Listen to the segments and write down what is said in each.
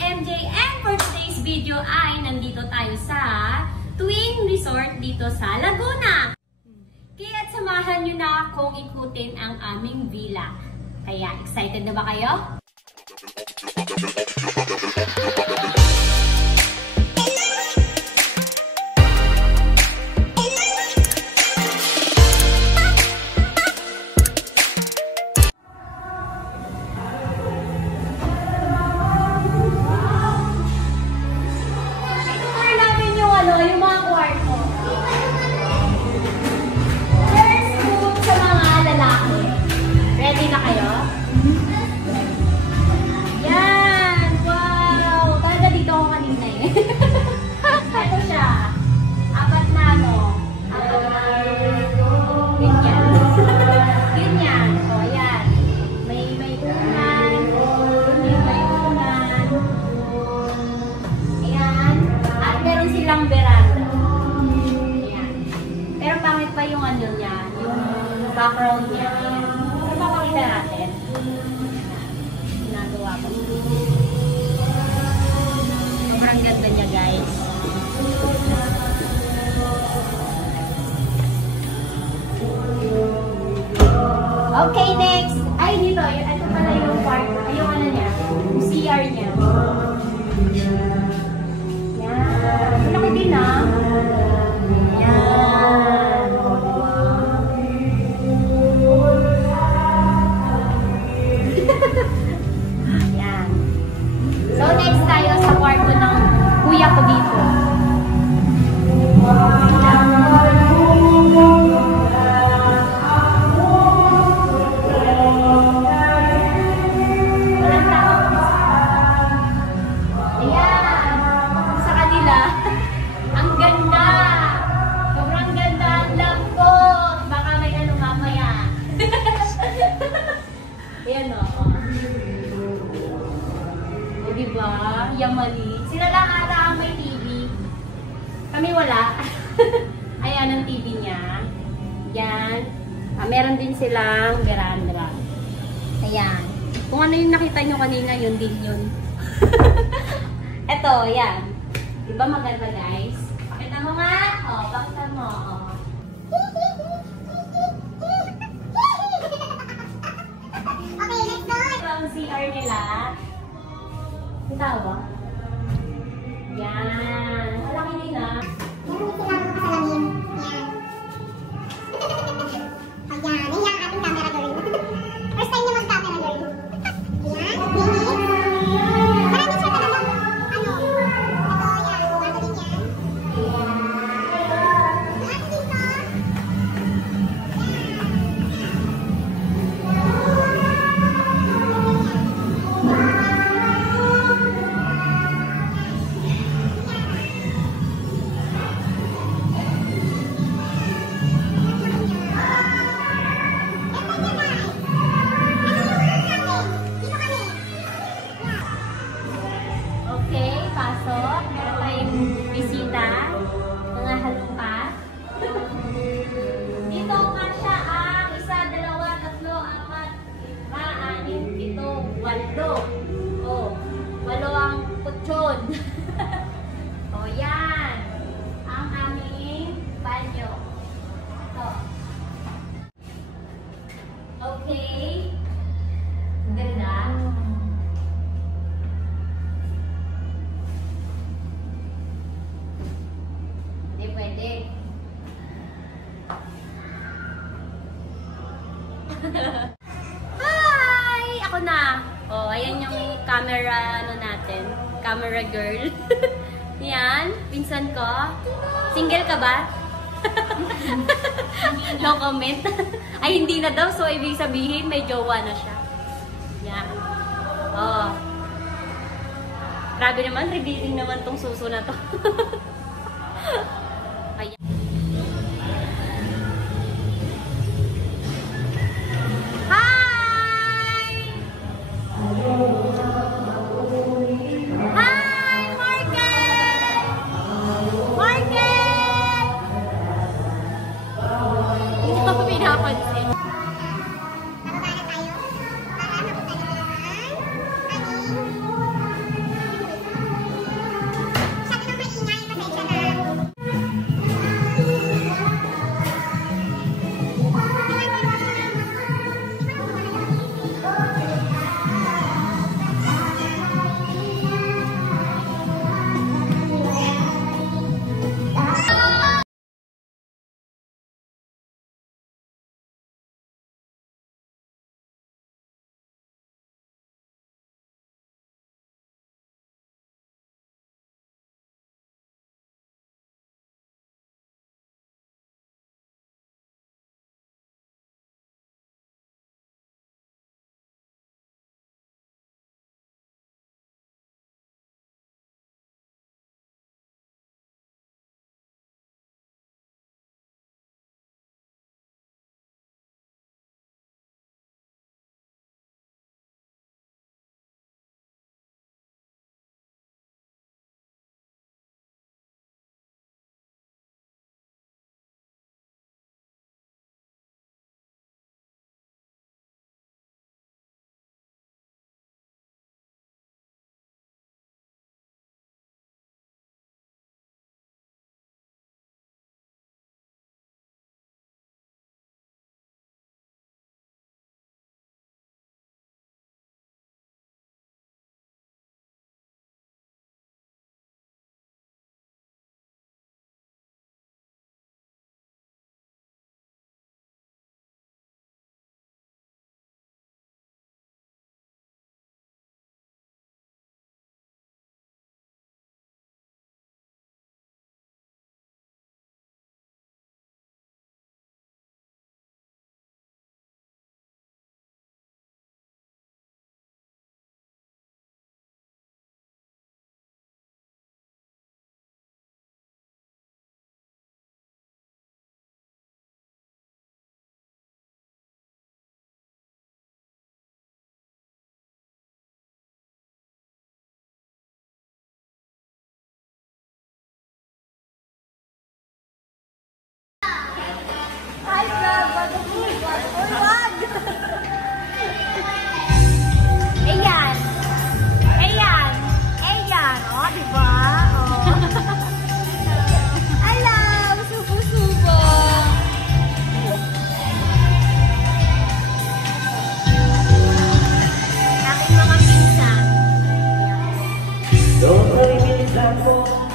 MJ and for today's video ay nandito tayo sa Twin Resort dito sa Laguna. Kaya samahan nyo na akong ikutin ang aming villa. Kaya excited na ba kayo? Ready na kayo? Yan! Wow! Talaga dito ako kanina eh. Ito siya. Apat na ano? Apat na ganyan. Ganyan. O, yan. May unan. May unan. Ayan. At meron silang veranda. Ayan. Pero pangit pa yung ano niya. Yung background niya. Papakita natin. Ginagawa ko. Sobrang ganda niya, guys. Okay, next. Ay, dito. Ito pala yung part. Ay, yung ano niya. Yung CR niya. Yan. Malaki din, ah. Yan. Yan. So, next tayo sa kwarto ng kuya ko dito. Walang tao. Ayan. Sa kanila. Ang ganda. Sobrang ganda. Ang lambot. Baka may ano mamaya. Ayan o. O diba? Yamali. Sila lang ata ang may TV. Kami wala. Ayan ang TV niya. Yan. Meron din silang veranda. Ayan. Kung ano yung nakita nyo kanina, yun din yun. Eto, yan. Diba maganda, guys? Pakita mo nga. O, pakita mo. O. Ang CR nila. Kita ba? Yan. Malaki din ah. Meron silang kasalamin. Yan. Ayan. Ayan ang ating camera girl. First time niya mag-camera girl. Ayan. Linis. Marami siya talagang ano. Ito yan. Bago din yan. Lahat dito. Okay, pasok. Meron tayong bisita. Mga halungkat. Dito nga siya ang 1, 2, 3, 4, 5, 6, 7, 8. Oh, 8 ang kutsyon. Oh, yan. Ang aming banyo. Ito. Okay. Ganda. Hindi pwede. Hi! Ako na. Oh, ayan yung camera ano natin. Camera girl. Yan, pinsan ko. Single ka ba? No comment. Ay, hindi na daw. So, ibig sabihin, may jowa na siya. Yan. Oh. Grabe naman, revealing naman tong suso na to. Ayan. Hi! Hi, Morgan! Morgan! Hindi ko pinapansin. Bababa na tayo para mapunta na ang aming Ayan, isa mo din.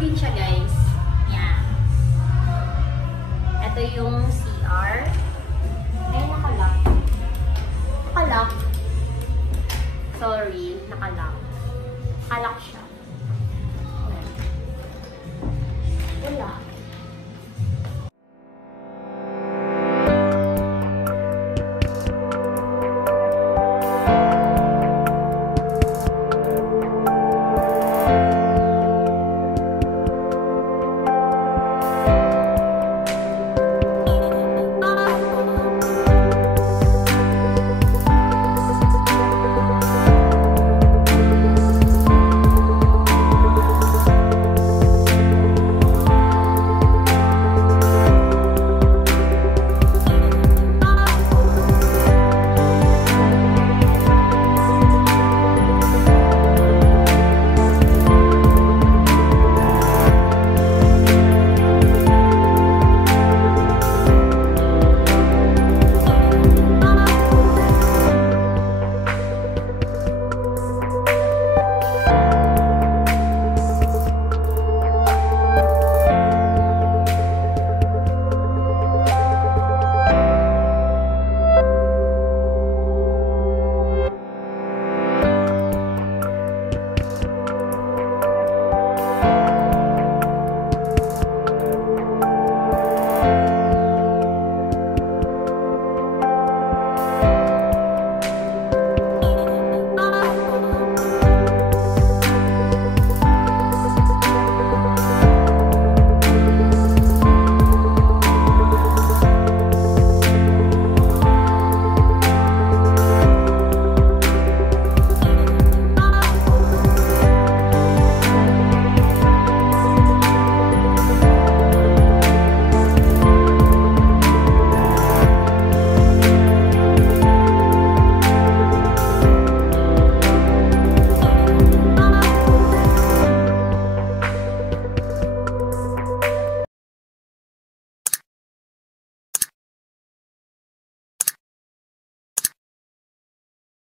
Din siya guys. Yan. Ito yung CR. Ay, nakalock. Nakalock. Sorry, nakalock. Nakalock siya.